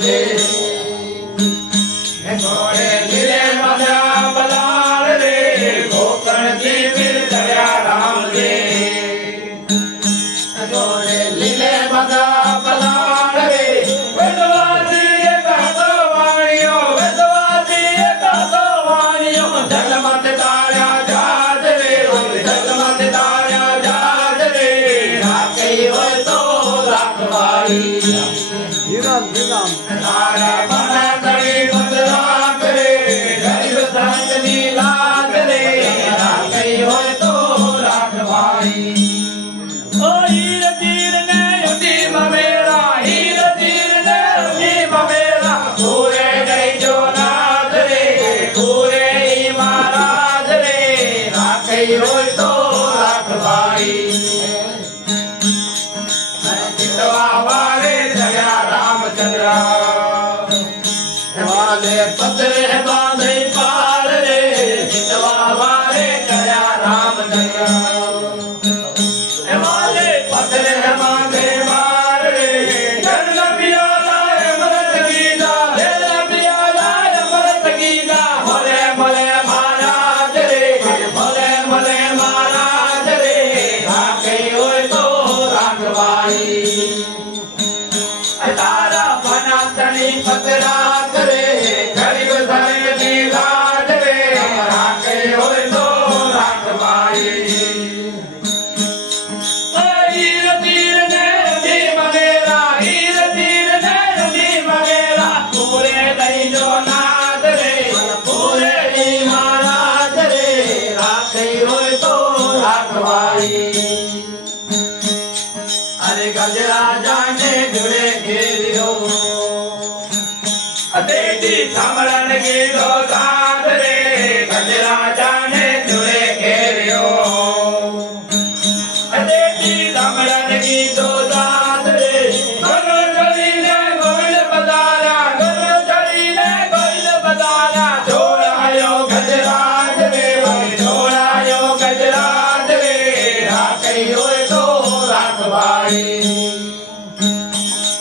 poder. રાખવાળી ધીરમ ધીરમ તારા મન તળી મદરા કરે ગરીબ સંતની લાજ રે રાખી હોય તો રાખવાળી ઓ હીર તીર ને ઉડી મમેરા, હીર તીર ને ઉડી મમેરા પૂરે ગઈ જો નાથ રે પૂરે ઈ મહારાજ રે રાખી હોય રામચંદ્ર વાલે પત્ર બાંધે પાર અરે ગજરાજાને જોડે ઘેર્યો અદેતી સાંભળન ગીતો સાધ રે ગજરાજાને જોડે ઘેર્યો અદેતી સાંભળન ગીતો રાખવાળી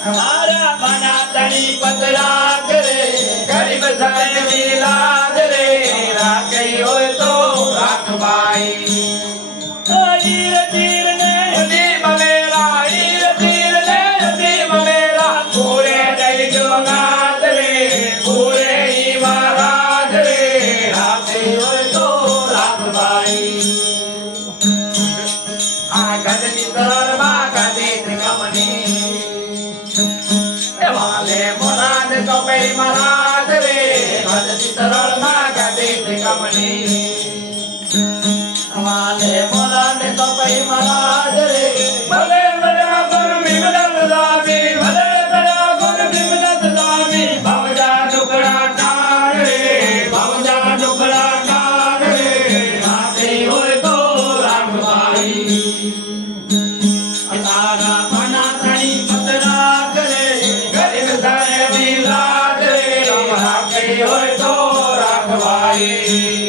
મારા બનાતણી પતરા કરે ગરીબ સાહેબની લાજ રે રાખી હોય તો ને એ વાલે મોરાદ કપે મહારાજ રે ગજની તરમાં ગજે ગાતે વાલે રાખવાઈ